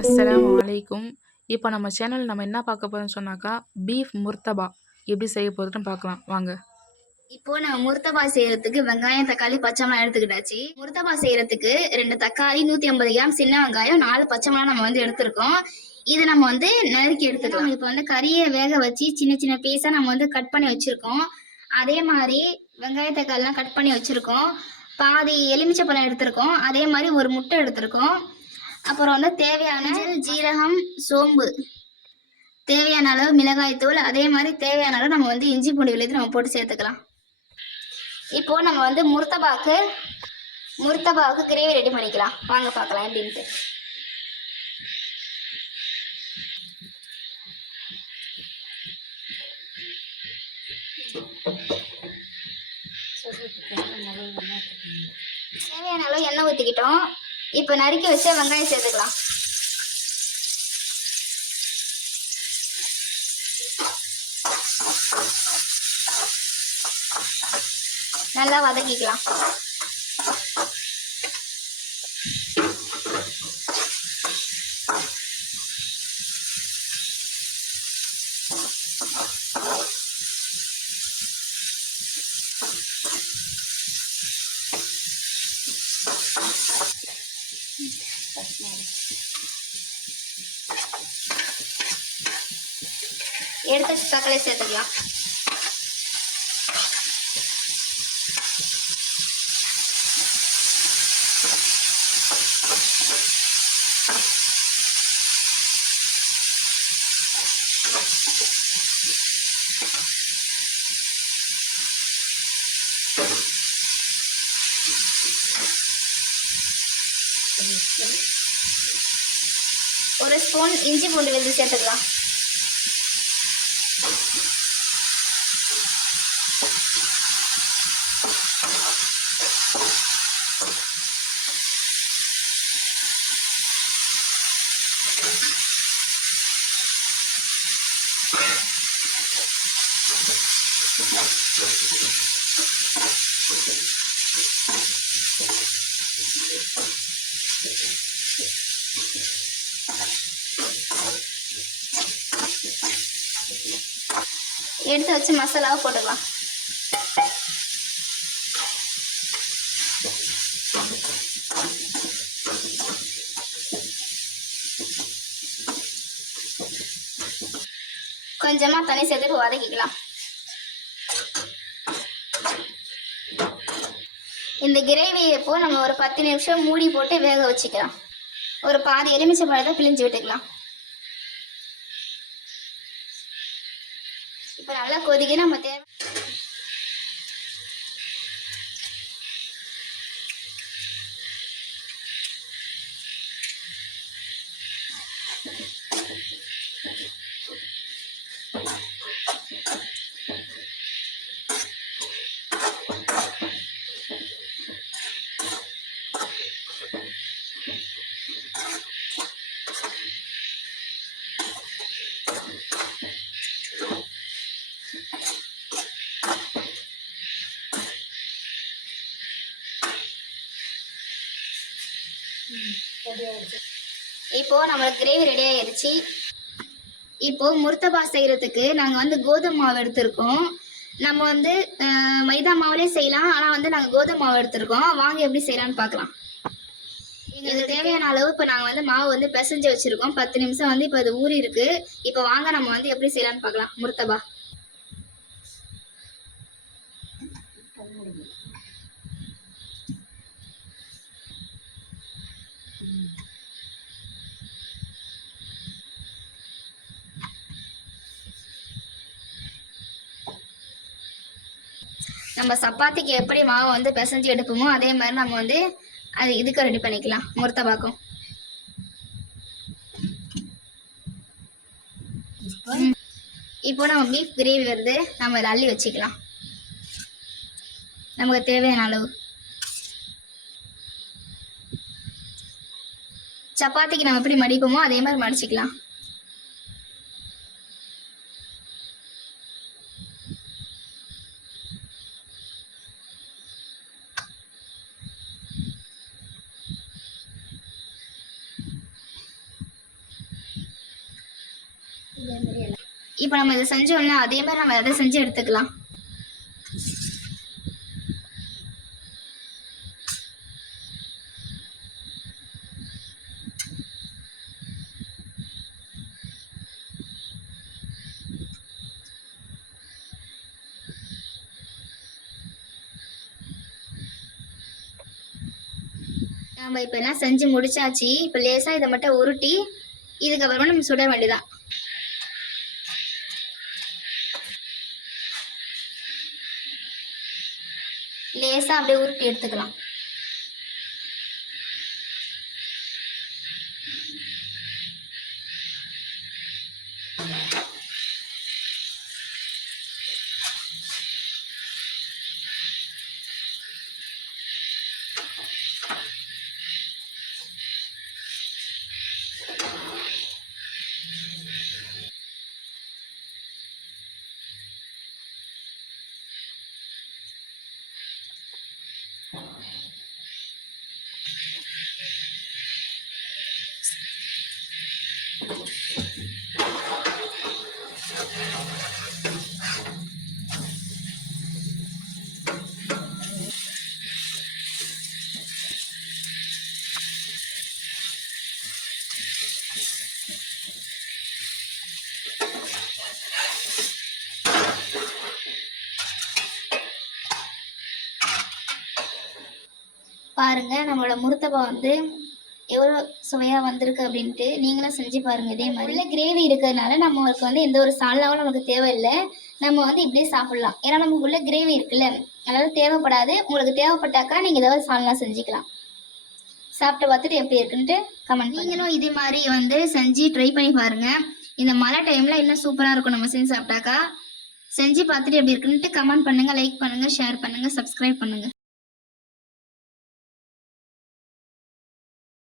அஸ்லாம் வலைக்கும் இப்போ நம்ம சேனல் நம்ம என்ன பார்க்க போகிறோம்னு சொன்னாக்கா பீஃப் முர்த்தபா. எப்படி செய்ய போகுதுன்னு பார்க்கலாம். வாங்க. இப்போ நம்ம முர்த்தபா செய்யறதுக்கு வெங்காயம் தக்காளி பச்சை மிளகாய் எடுத்துக்கிட்டாச்சு. முர்த்தபா செய்யறதுக்கு ரெண்டு தக்காளி நூத்தி ஐம்பது கிராம் சின்ன வெங்காயம் நாலு பச்சை மிளகாய் நம்ம வந்து எடுத்திருக்கோம். இது நம்ம வந்து நறுக்கி எடுத்துக்கலாம். இப்போ வந்து கறியை வேக வச்சு சின்ன சின்ன பீஸா நம்ம வந்து கட் பண்ணி வச்சிருக்கோம். அதே மாதிரி வெங்காய தக்காளிலாம் கட் பண்ணி வச்சிருக்கோம். பாதி எலுமிச்சப்பழம் எடுத்திருக்கோம். அதே மாதிரி ஒரு முட்டை எடுத்திருக்கோம். அப்புறம் வந்து தேவையான ஜீரகம். சோம்பு. தேவையான அளவு மிளகாய் தூள். அதே மாதிரி தேவையான அளவு நம்ம வந்து இஞ்சி பூண்டு விழுது நம்ம போட்டு சேர்த்துக்கலாம். இப்போ நம்ம வந்து முர்த்தபாக்கு முர்த்தபாவுக்கு கிரேவி ரெடி பண்ணிக்கலாம். வாங்க பார்க்கலாம் எப்படின்ட்டு. தேவையான அளவு எண்ணெய் ஊற்றிக்கிட்டோம் இப்போ நறுக்கி வச்ச வெங்காயம் சேர்த்துக்கலாம். நல்லா வதக்கிக்கலாம். எடுத்து தக்காளி சேர்த்துக்கலாம். ஒரு ஸ்பூன் இஞ்சி பூண்டு விழுது சேர்த்துக்கலாம். எடுத்து வச்சு மசாலாவை போட்டுக்கலாம். கொஞ்சமாக தண்ணி சேர்த்துட்டு வதக்கிக்கலாம். இந்த கிரேவியை இப்போ நம்ம ஒரு பத்து நிமிஷம் மூடி போட்டு வேக வச்சுக்கலாம். ஒரு பாதி எலுமிச்சை பழத்தை பிழிஞ்சு விட்டுக்கலாம். இப்போ நல்லா கொதிக்க நம்ம தேவை இப்போ நம்மளுக்கு கிரேவி ரெடி ஆயிடுச்சு இப்போ முர்த்தபா செய்யறதுக்கு நாங்கள் வந்து கோதுமை மாவு எடுத்திருக்கோம். நம்ம வந்து மைதா மாவுலேயே செய்யலாம். ஆனால் வந்து நாங்கள் கோதுமை மாவு எடுத்திருக்கோம். வாங்க எப்படி செய்யலாம்னு பார்க்கலாம். எங்களுக்கு தேவையான அளவு இப்போ நாங்கள் வந்து மாவு வந்து பிசைஞ்சு வச்சிருக்கோம். பத்து நிமிஷம் வந்து இப்போ அது ஊறி இருக்கு இப்போ வாங்க நம்ம வந்து எப்படி செய்யலாம்னு பார்க்கலாம். முர்த்தபா. நம்ம சப்பாத்திக்கு எப்படி மாவை வந்து பிசைஞ்சு எடுப்போமோ அதே மாதிரி நம்ம வந்து அது இதுக்கு ரெடி பண்ணிக்கலாம். முறுத்த பாக்கம். இப்போ நம்ம பீஃப் கிரேவி வருது நம்ம இதை அள்ளி வச்சுக்கலாம். நமக்கு தேவையான அளவு. சப்பாத்திக்கு நம்ம எப்படி மடிப்போமோ அதே மாதிரி மடிச்சுக்கலாம். இப்போ நம்ம இதை செஞ்சோம்னா அதே மாதிரி நம்ம அதை செஞ்சு எடுத்துக்கலாம். நம்ம இப்போ என்ன செஞ்சு முடிச்சாச்சு. இப்போ லேசாக இதை மட்டும் உருட்டி இதுக்கப்புறமா நம்ம சுட வேண்டியதான் லேசாக அப்படியே உருட்டி எடுத்துக்கலாம். பாருங்க நம்மளோட முருத்தப்பா வந்து எவ்வளோ சுவையாக வந்திருக்கு அப்படின்ட்டு நீங்களும் செஞ்சு பாருங்கள் இதே மாதிரி. இல்லை கிரேவி இருக்கிறதுனால நம்மளுக்கு வந்து எந்த ஒரு சால்னாவும் நமக்கு தேவையில்லை. நம்ம வந்து இப்படியே சாப்பிட்லாம். ஏன்னா நமக்குள்ளே கிரேவி இருக்குல்ல. அதனால் தேவைப்படாது. உங்களுக்கு தேவைப்பட்டாக்கா நீங்கள் ஏதாவது சால்னா செஞ்சுக்கலாம். சாப்பிட்டு பார்த்துட்டு எப்படி இருக்குன்ட்டு கமெண்ட் நீங்களும் இதே மாதிரி வந்து செஞ்சு ட்ரை பண்ணி பாருங்கள் இந்த மழை டைமில் இன்னும் சூப்பராக இருக்கும் நம்ம செஞ்சு சாப்பிட்டாக்கா. செஞ்சு பார்த்துட்டு எப்படி இருக்குன்ட்டு கமெண்ட் பண்ணுங்க லைக் பண்ணுங்கள் ஷேர் பண்ணுங்கள் சப்ஸ்கிரைப் பண்ணுங்கள்